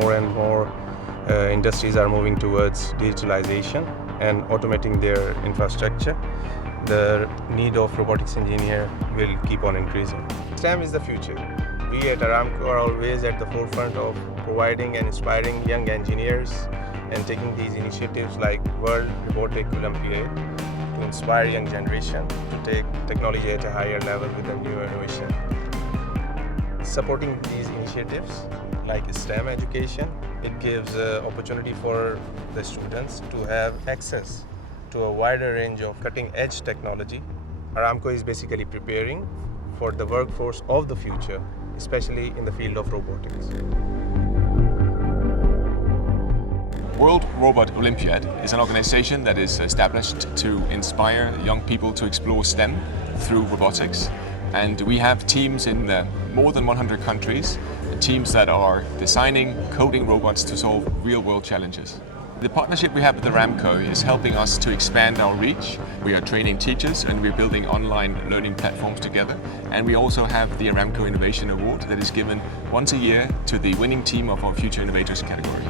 more and more industries are moving towards digitalization and automating their infrastructure, the need of robotics engineer will keep on increasing. STEM is the future. We at Aramco are always at the forefront of providing and inspiring young engineers and taking these initiatives like World Robotic Olympiad to inspire young generation to take technology at a higher level with a new innovation. Supporting these initiatives like STEM education, it gives opportunity for the students to have access to a wider range of cutting-edge technology. Aramco is basically preparing for the workforce of the future, especially in the field of robotics. World Robot Olympiad is an organization that is established to inspire young people to explore STEM through robotics. And we have teams in more than 100 countries, teams that are designing, coding robots to solve real-world challenges. The partnership we have with Aramco is helping us to expand our reach. We are training teachers and we're building online learning platforms together. And we also have the Aramco Innovation Award that is given once a year to the winning team of our Future Innovators category.